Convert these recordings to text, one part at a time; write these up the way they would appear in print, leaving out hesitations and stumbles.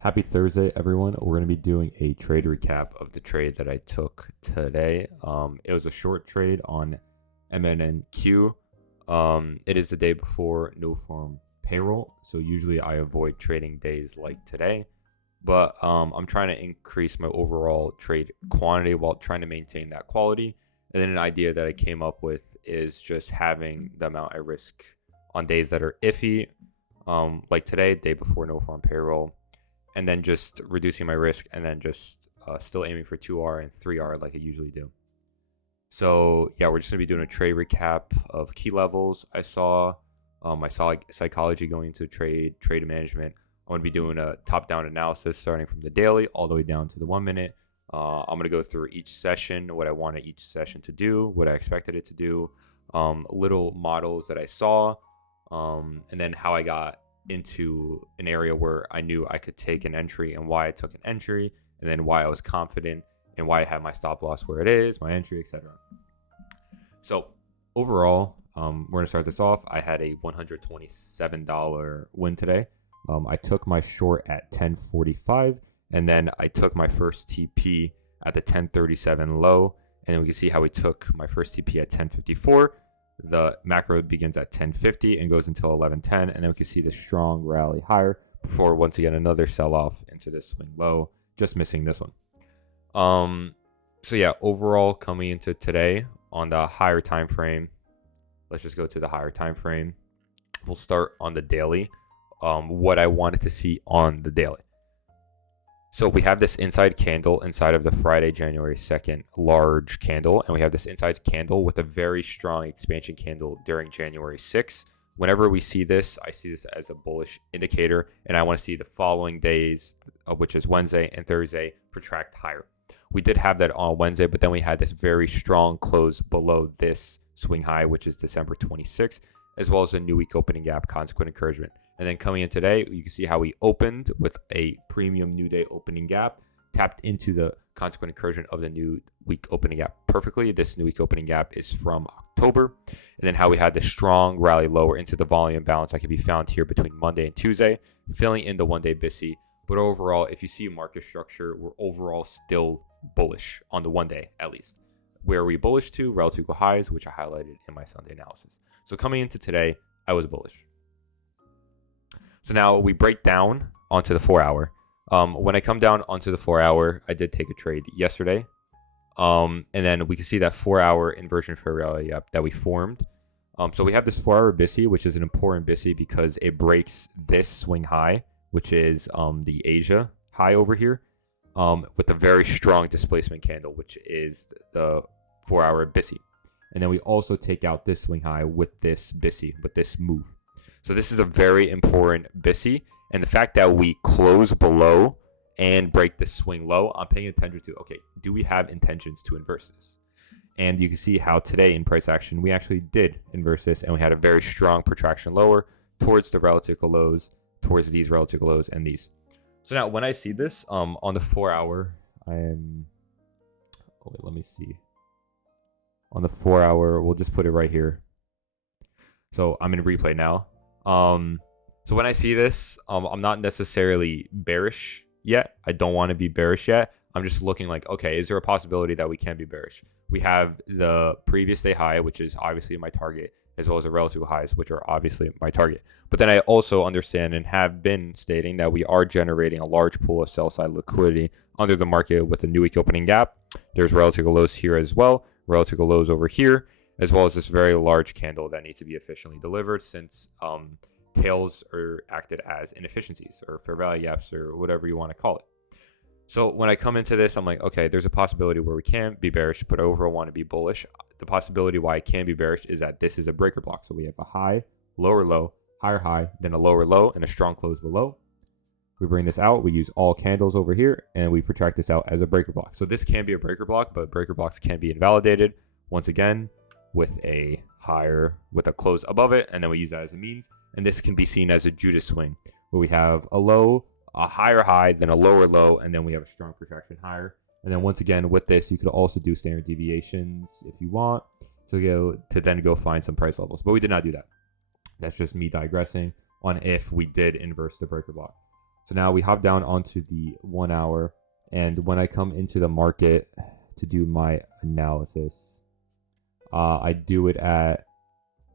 Happy Thursday, everyone. We're going to be doing a trade recap of the trade that I took today. It was a short trade on MNNQ. It is the day before no farm payroll, so usually I avoid trading days like today. But I'm trying to increase my overall trade quantity while trying to maintain that quality. And then an idea that I came up with is just having the amount I risk on days that are iffy, like today, day before no farm payroll, and then just reducing my risk, and then just still aiming for 2R and 3R like I usually do. So yeah, we're just gonna be doing a trade recap of key levels I saw. I saw like psychology going into trade management. I'm gonna be doing a top-down analysis starting from the daily all the way down to the 1 minute. I'm gonna go through each session, what I wanted each session to do, what I expected it to do, little models that I saw, and then how I got into an area where I knew I could take an entry and why I took an entry, and then why I was confident and why I had my stop loss where it is, my entry, etc. So overall, we're going to start this off. I had a $127 win today. I took my short at 10.45, and then I took my first TP at the 10.37 low, and then we can see how we took my first TP at 10.54. The macro begins at 10.50 and goes until 11.10, and then we can see the strong rally higher before once again another sell-off into this swing low, just missing this one. So yeah, overall coming into today on the higher time frame, let's just go to the higher time frame. We'll start on the daily. What I wanted to see on the daily. So we have this inside candle inside of the Friday, January 2nd large candle, and we have this inside candle with a very strong expansion candle during January 6th. Whenever we see this, I see this as a bullish indicator, and I want to see the following days, which is Wednesday and Thursday, protract higher. We did have that on Wednesday, but then we had this very strong close below this swing high, which is December 26th, as well as a new week opening gap, consequent encouragement. And then coming in today, you can see how we opened with a premium new day opening gap, tapped into the consequent encouragement of the new week opening gap perfectly. This new week opening gap is from October. And then how we had the strong rally lower into the volume balance that can be found here between Monday and Tuesday, filling in the one-day BISI. But overall, if you see market structure, we're overall still bullish on the 1 day at least. Where are we bullish to? Relative equal highs, which I highlighted in my Sunday analysis. So coming into today, I was bullish. So now we break down onto the 4 hour. When I come down onto the 4 hour, I did take a trade yesterday. And then we can see that 4 hour inversion fair value that we formed. So we have this 4 hour BISI, which is an important BISI because it breaks this swing high, which is the Asia high over here, with a very strong displacement candle, which is the 4 hour BISI. And then we also take out this swing high with this BISI, with this move. So this is a very important BISI, and the fact that we close below and break the swing low, I'm paying attention to, okay, do we have intentions to inverse this? And you can see how today in price action, we actually did inverse this, and we had a very strong protraction lower towards the relative lows, towards these relative lows and these. So now when I see this on the 4 hour, let me see. On the 4 hour, we'll just put it right here. So I'm in replay now. So when I see this, I'm not necessarily bearish yet. I don't want to be bearish yet. I'm just looking like, okay, is there a possibility that we can be bearish? We have the previous day high, which is obviously my target, as well as the relative highs, which are obviously my target. But then I also understand and have been stating that we are generating a large pool of sell side liquidity under the market with a new week opening gap. There's relative lows here as well, relative lows over here, as well as this very large candle that needs to be efficiently delivered since tails are acted as inefficiencies or fair value gaps or whatever you want to call it. So when I come into this, I'm like, okay, there's a possibility where we can be bearish, but I overall want to be bullish. The possibility why I can be bearish is that this is a breaker block. So we have a high, lower low, higher high, then a lower low, and a strong close below. We bring this out, we use all candles over here, and we protract this out as a breaker block. So this can be a breaker block, but breaker blocks can be invalidated. Once again, with a close above it, and then we use that as a means. And this can be seen as a Judas swing, where we have a low, a higher high, then a lower low, and then we have a strong protraction higher. And then once again, with this, you could also do standard deviations if you want to then go find some price levels. But we did not do that. That's just me digressing on if we did inverse the breaker block. So now we hop down onto the 1 hour. And when I come into the market to do my analysis, I do it at,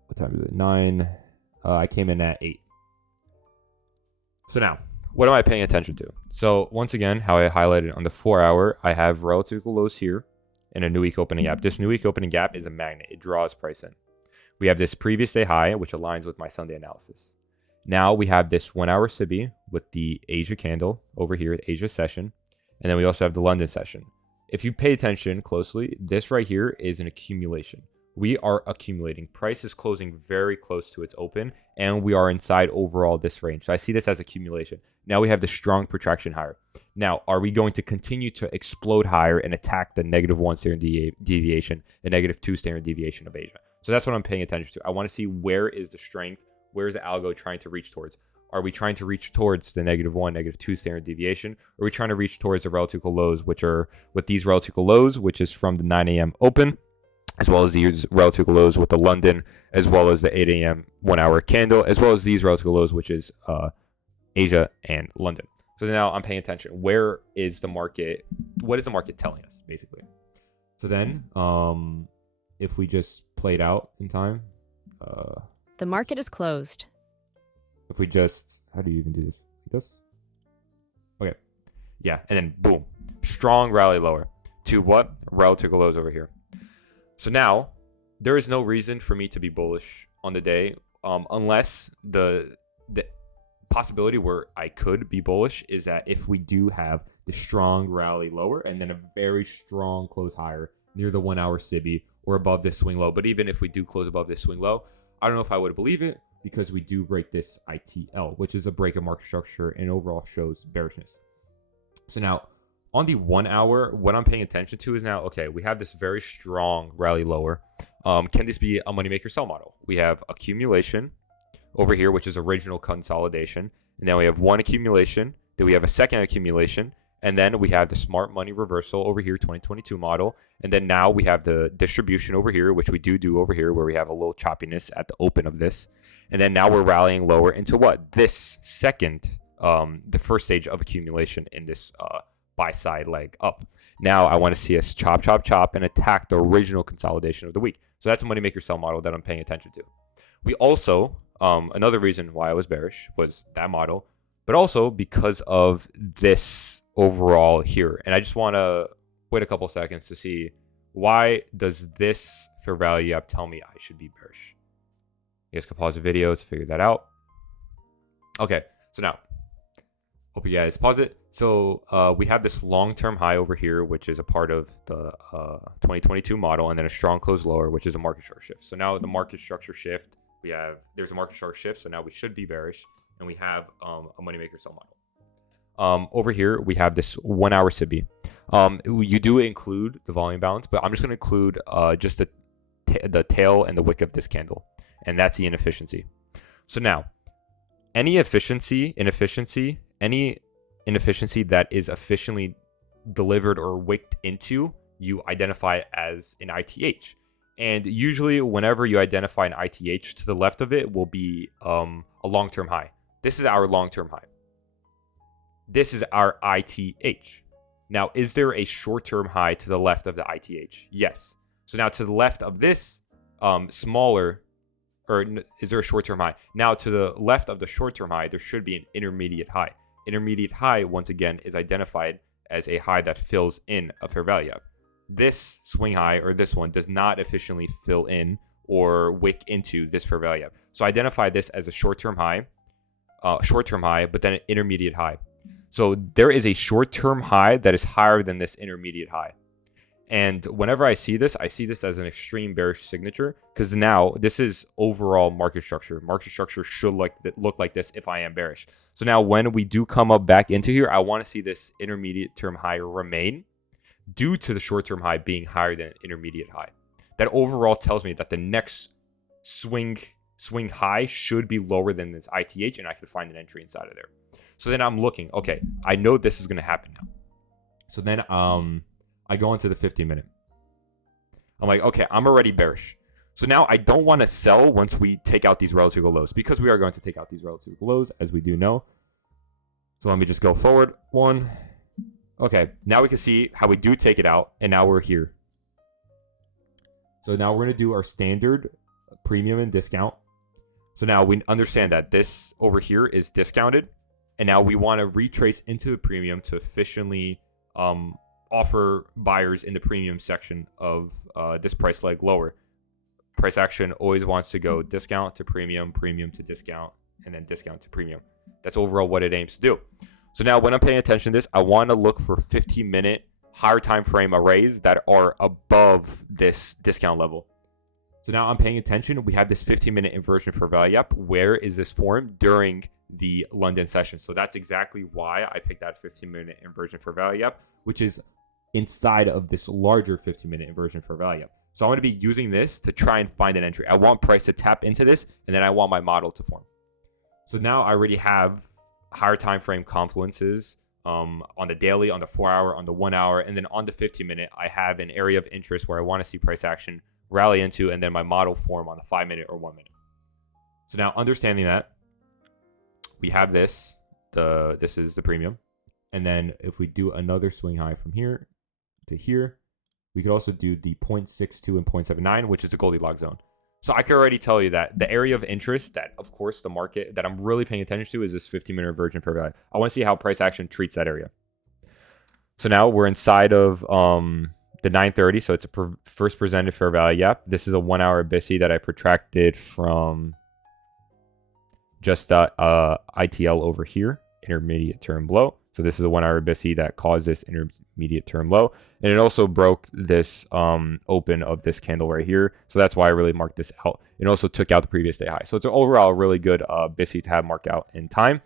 what time is it? 9. I came in at 8. So now, what am I paying attention to? So once again, how I highlighted on the 4 hour, I have relative lows here and a new week opening gap. This new week opening gap is a magnet. It draws price in. We have this previous day high, which aligns with my Sunday analysis. Now we have this 1 hour SIBI with the Asia candle over here, the Asia session. And then we also have the London session. If you pay attention closely, this right here is an accumulation. We are accumulating. Price is closing very close to its open, and we are inside overall this range. So I see this as accumulation. Now we have the strong protraction higher. Now, are we going to continue to explode higher and attack the -1 standard deviation, the -2 standard deviation of Asia? So that's what I'm paying attention to. I want to see where is the strength, where is the algo trying to reach towards? Are we trying to reach towards the -1, -2 standard deviation? Or are we trying to reach towards the relative lows, which are with these relative lows, which is from the 9 a.m. open, as well as these relative lows with the London, as well as the 8 a.m. 1 hour candle, as well as these relative lows, which is Asia and London. So now I'm paying attention. Where is the market? What is the market telling us, basically? So then, if we just play it out in time. The market is closed. If we just, how do you even do this? Like this? Okay. Yeah, and then boom. Strong rally lower to what? Relative lows over here. So now, there is no reason for me to be bullish on the day, unless the possibility where I could be bullish is that if we do have the strong rally lower and then a very strong close higher near the 1 hour SIBI or above this swing low. But even if we do close above this swing low, I don't know if I would believe it because we do break this ITL, which is a break of market structure and overall shows bearishness. So now on the 1 hour, what I'm paying attention to is now, okay, we have this very strong rally lower. Can this be a moneymaker sell model? We have accumulation over here, which is original consolidation. And then we have one accumulation. Then we have a second accumulation. And then we have the smart money reversal over here, 2022 model. And then now we have the distribution over here, which we do over here, where we have a little choppiness at the open of this. And then now we're rallying lower into what? This second, the first stage of accumulation in this buy side leg up. Now I want to see us chop, and attack the original consolidation of the week. So that's a moneymaker sell model that I'm paying attention to. We also, another reason why I was bearish was that model, but also because of this overall here. And I just want to wait a couple seconds to see, why does this fair value gap tell me I should be bearish? You guys can pause the video to figure that out. Okay, so now, hope you guys pause it. So we have this long-term high over here, which is a part of the 2022 model, and then a strong close lower, which is a market structure shift. So now the market structure shift, there's a market structure shift, so now we should be bearish, and we have a moneymaker sell model. Over here, we have this 1 hour SIBI. You do include the volume balance, but I'm just going to include just the tail and the wick of this candle, and that's the inefficiency. So now, any inefficiency that is efficiently delivered or wicked into, you identify as an ITH. And usually, whenever you identify an ITH, to the left of it will be a long-term high. This is our long-term high. This is our ITH. Now, is there a short-term high to the left of the ITH? Yes. So now to the left of this smaller, or is there a short-term high? Now to the left of the short-term high, there should be an intermediate high. Intermediate high, once again, is identified as a high that fills in a fair value gap. This swing high, or this one, does not efficiently fill in or wick into this fair value gap. So identify this as a short-term high, but then an intermediate high. So there is a short-term high that is higher than this intermediate high. And whenever I see this as an extreme bearish signature, because now this is overall market structure. Market structure should look like this if I am bearish. So now when we do come up back into here, I want to see this intermediate term high remain due to the short-term high being higher than intermediate high. That overall tells me that the next swing high should be lower than this ITH, and I could find an entry inside of there. So then I'm looking, okay, I know this is going to happen now. So then I go into the 15-minute. I'm like, okay, I'm already bearish. So now I don't want to sell once we take out these relative lows, because we are going to take out these relative lows, as we do know. So let me just go forward. 1. Okay, now we can see how we do take it out, and now we're here. So now we're going to do our standard premium and discount. So now we understand that this over here is discounted, and now we want to retrace into the premium to efficiently offer buyers in the premium section of this price leg lower. Price action always wants to go discount to premium, premium to discount, and then discount to premium. That's overall what it aims to do. So now when I'm paying attention to this, I want to look for 15-minute higher time frame arrays that are above this discount level. So now I'm paying attention. We have this 15-minute inversion for value up. Where is this formed? During the London session. So that's exactly why I picked that 15-minute inversion for value up, which is inside of this larger 15-minute inversion for value up. So I'm going to be using this to try and find an entry. I want price to tap into this, and then I want my model to form. So now I already have higher time frame confluences on the daily, on the 4-hour, on the 1 hour, and then on the 15-minute, I have an area of interest where I want to see price action rally into, and then my model form on the 5-minute or 1 minute. So now understanding that, we have this. This is the premium, and then if we do another swing high from here to here, we could also do the 0.62 and 0.79, which is the Goldilocks zone. So I can already tell you that the area of interest that, of course, the market that I'm really paying attention to is this 15-minute inversion fair value. I want to see how price action treats that area. So now we're inside of the 930. So it's a first presented fair value gap. This is a 1-hour BISI that I protracted from just ITL over here, intermediate term low. So this is a 1-hour BISI that caused this intermediate term low. And it also broke this open of this candle right here. So that's why I really marked this out. It also took out the previous day high. So it's an overall really good BISI to have marked out in time.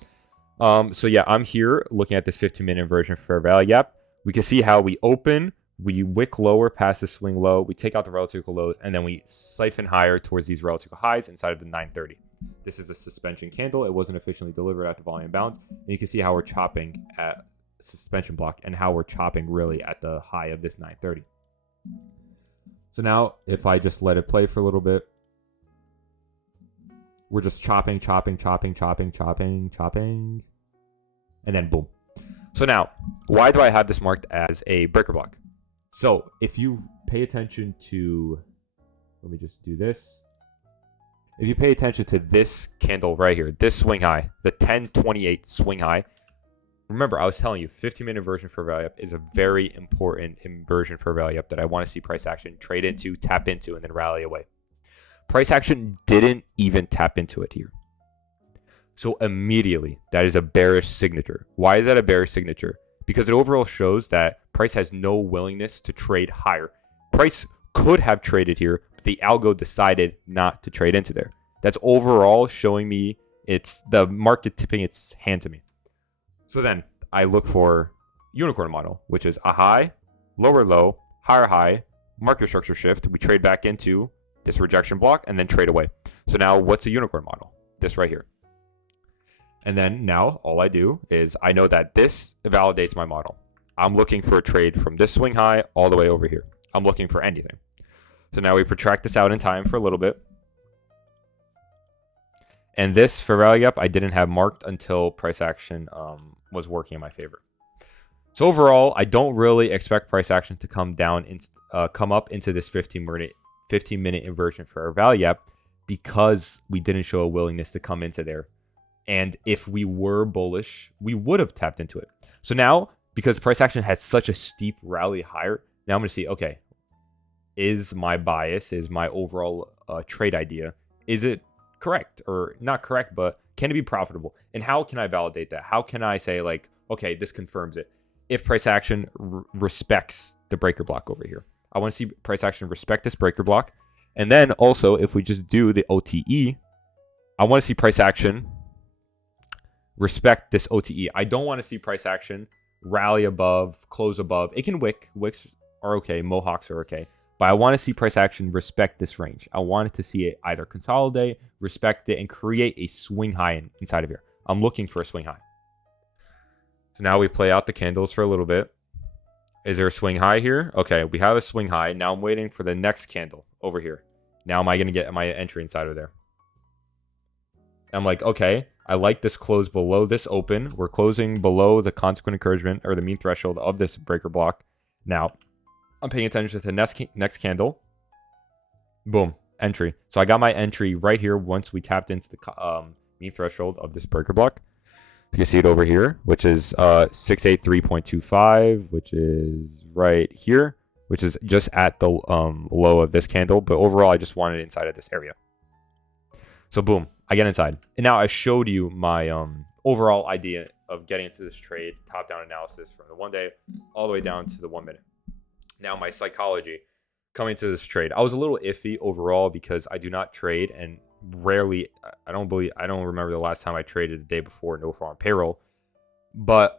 So yeah, I'm here looking at this 15-minute inversion fair value gap. We can see how we open, we wick lower past the swing low, we take out the relative lows, and then we siphon higher towards these relative highs inside of the 930. This is a suspension candle. It wasn't efficiently delivered at the volume bounce. And you can see how we're chopping at suspension block and how we're chopping really at the high of this 930. So now if I just let it play for a little bit, we're just chopping, and then boom. So now, why do I have this marked as a breaker block? So if you pay attention to, let me just do this. If you pay attention to this candle right here, this swing high, the 1028 swing high, remember I was telling you 15-minute inversion for value up is a very important inversion for value up that I want to see price action trade into, tap into, and then rally away. Price action didn't even tap into it here. So immediately, that is a bearish signature. Why is that a bearish signature? Because it overall shows that price has no willingness to trade higher. Price could have traded here, but the algo decided not to trade into there. That's overall showing me it's the market tipping its hand to me. So then I look for unicorn model, which is a high, lower low, higher high, market structure shift. We trade back into this rejection block and then trade away. So now what's a unicorn model? This right here. And then now all I do is I know that this validates my model. I'm looking for a trade from this swing high all the way over here. I'm looking for anything. So now we protract this out in time for a little bit. And this for value up, I didn't have marked until price action was working in my favor. So overall, I don't really expect price action to come up into this 15-minute inversion for our value up because we didn't show a willingness to come into there. And if we were bullish, we would have tapped into it. So now, because price action had such a steep rally higher, now I'm going to see, okay, is my bias, is my overall trade idea, is it correct or not correct, but can it be profitable? And how can I validate that? How can I say like, okay, this confirms it? If price action respects the breaker block over here. I want to see price action respect this breaker block. And then also, if we just do the OTE, I want to see price action respect this OTE. I don't want to see price action rally above, close above. It can wick. Wicks are okay. Mohawks are okay. But I want to see price action respect this range. I want it to see it either consolidate, respect it, and create a swing high inside of here. I'm looking for a swing high. So now we play out the candles for a little bit. Is there a swing high here? Okay, we have a swing high. Now I'm waiting for the next candle over here. Now am I going to get my entry inside of there? I'm like, okay, I like this close below this open. We're closing below the consequent encouragement or the mean threshold of this breaker block. Now, I'm paying attention to the next candle. Boom, entry. So I got my entry right here once we tapped into the mean threshold of this breaker block. You can see it over here, which is 683.25, which is right here, which is just at the low of this candle. But overall, I just wanted it inside of this area. So boom, I get inside. And now I showed you my overall idea of getting into this trade, top-down analysis from the 1 day all the way down to the 1 minute. Now my psychology coming to this trade. I was a little iffy overall because I do not trade, and rarely, I don't remember the last time I traded the day before no farm payroll. But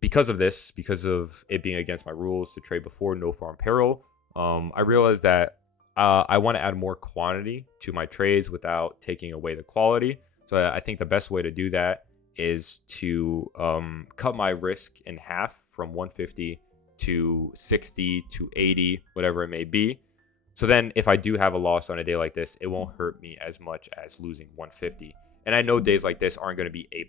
because of this, because of it being against my rules to trade before no farm payroll, I realized that I want to add more quantity to my trades without taking away the quality. So I think the best way to do that is to cut my risk in half from 150 to 60 to 80, whatever it may be. So then if I do have a loss on a day like this, it won't hurt me as much as losing 150. And I know days like this aren't going to be A+.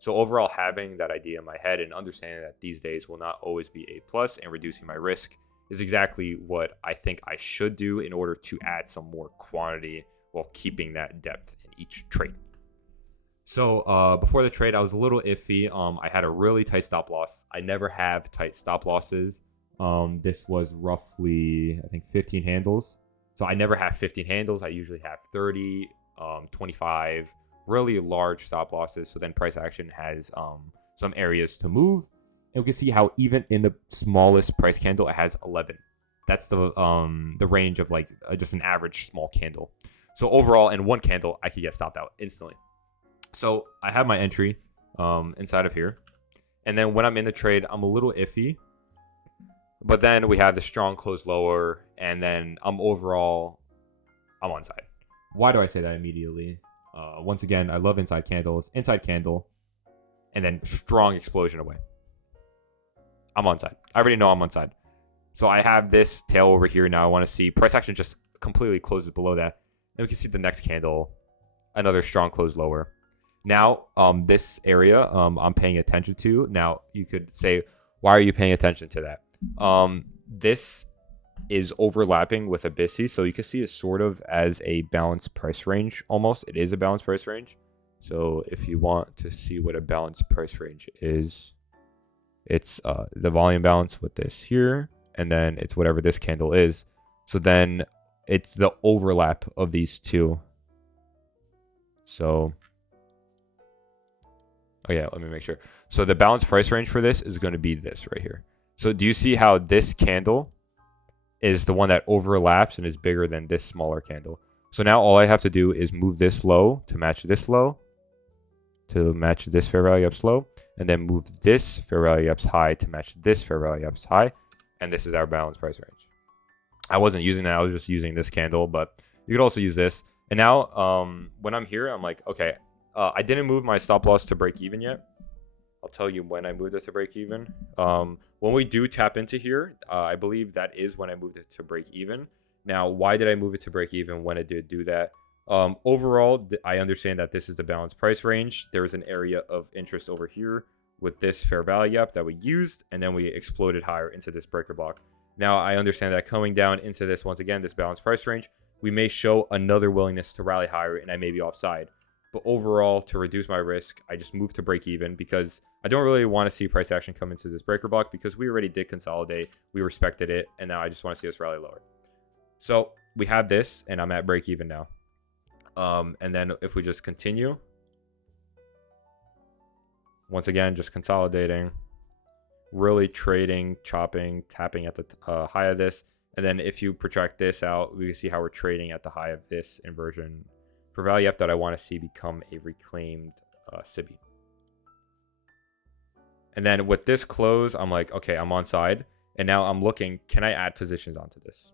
So overall, having that idea in my head and understanding that these days will not always be A+ and reducing my risk is exactly what I think I should do in order to add some more quantity while keeping that depth in each trade. So before the trade, I was a little iffy. I had a really tight stop loss. I never have tight stop losses. This was roughly, I think, 15 handles. So I never have 15 handles. I usually have 30, 25, really large stop losses. So then price action has some areas to move. And we can see how even in the smallest price candle, it has 11. That's the range of like just an average small candle. So overall, in one candle, I could get stopped out instantly. So I have my entry inside of here. And then when I'm in the trade, I'm a little iffy. But then we have the strong close lower. And then I'm on side. Why do I say that immediately? Once again, I love inside candles. Inside candle. And then strong explosion away. I'm on side. I already know I'm on side. So I have this tail over here. Now I want to see price action just completely closes below that. And we can see the next candle. Another strong close lower. Now, this area I'm paying attention to. Now, you could say, why are you paying attention to that? This is overlapping with a BISI. So you can see it sort of as a balanced price range. Almost. It is a balanced price range. So if you want to see what a balanced price range is, it's the volume balance with this here. And then it's whatever this candle is. So then it's the overlap of these two. So... oh yeah, let me make sure. So the balanced price range for this is going to be this right here. So do you see how this candle is the one that overlaps and is bigger than this smaller candle? So now all I have to do is move this low to match this low, to match this fair value gaps low, and then move this fair value gaps high to match this fair value gaps high. And this is our balanced price range. I wasn't using that. I was just using this candle, but you could also use this. And now when I'm here, I'm like, okay, I didn't move my stop loss to break even yet. I'll tell you when I moved it to break even. When we do tap into here, I believe that is when I moved it to break even. Now, why did I move it to break even when it did do that? Overall, I understand that this is the balanced price range. There is an area of interest over here with this fair value gap that we used, and then we exploded higher into this breaker block. Now, I understand that coming down into this, once again, this balanced price range, we may show another willingness to rally higher, and I may be offside. But overall, to reduce my risk, I just moved to break even because I don't really want to see price action come into this breaker block because we already did consolidate. We respected it. And now I just want to see us rally lower. So we have this and I'm at break even now. And then if we just continue, once again, just consolidating, really trading, chopping, tapping at the high of this. And then if you protract this out, we can see how we're trading at the high of this inversion for value up that I want to see become a reclaimed SIBI. And then with this close, I'm like, okay, I'm on side. And now I'm looking, can I add positions onto this?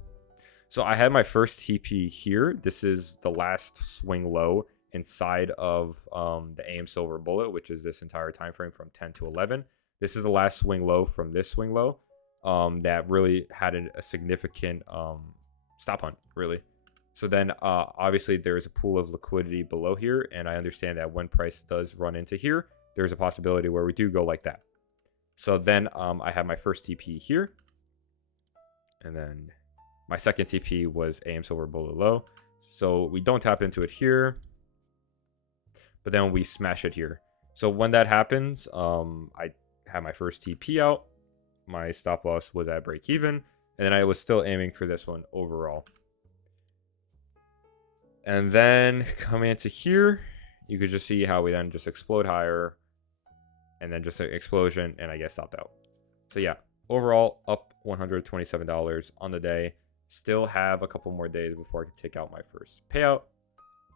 So I had my first TP here. This is the last swing low inside of the AM Silver Bullet, which is this entire time frame from 10 to 11. This is the last swing low from this swing low that really had a significant stop hunt, really. So then obviously there is a pool of liquidity below here, and I understand that when price does run into here, there's a possibility where we do go like that. So then I have my first TP here, and then my second TP was AM silver below low. So we don't tap into it here, but then we smash it here. So when that happens, I have my first TP out. My stop loss was at break even, and then I was still aiming for this one overall. And then coming into here, you could just see how we then just explode higher, and then just an explosion, and I get stopped out. So yeah, overall up $127 on the day. Still have a couple more days before I can take out my first payout.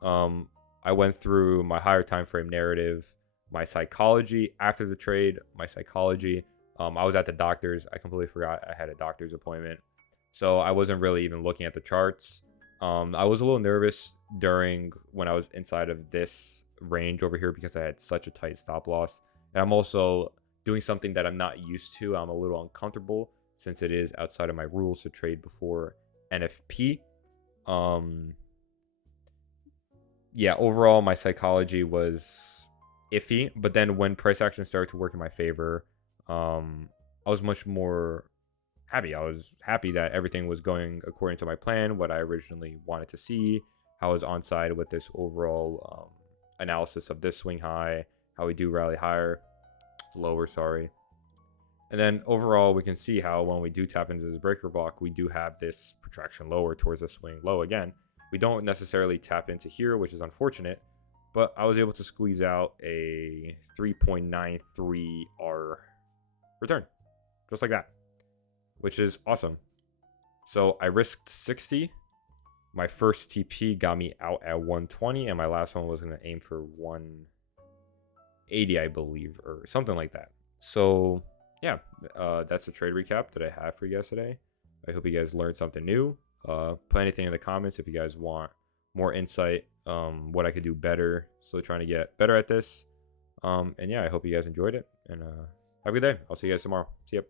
I went through my higher time frame narrative, my psychology after the trade, my psychology. I was at the doctor's. I completely forgot I had a doctor's appointment, so I wasn't really even looking at the charts. I was a little nervous when I was inside of this range over here because I had such a tight stop loss. And I'm also doing something that I'm not used to. I'm a little uncomfortable since it is outside of my rules to trade before NFP. Yeah, overall, my psychology was iffy. But then when price action started to work in my favor, I was much more happy. I was happy that everything was going according to my plan, what I originally wanted to see, how I was on side with this overall analysis of this swing high, how we do rally lower, sorry. And then overall, we can see how when we do tap into this breaker block, we do have this protraction lower towards the swing low again. We don't necessarily tap into here, which is unfortunate, but I was able to squeeze out a 3.93 R return, just like that, which is awesome. So I risked 60. My first TP got me out at 120, and my last one was going to aim for 180, I believe, or something like that. So yeah, that's the trade recap that I have for you guys today. I hope you guys learned something new. Put anything in the comments if you guys want more insight, what I could do better. Still trying to get better at this. And yeah, I hope you guys enjoyed it, and have a good day. I'll see you guys tomorrow. See ya.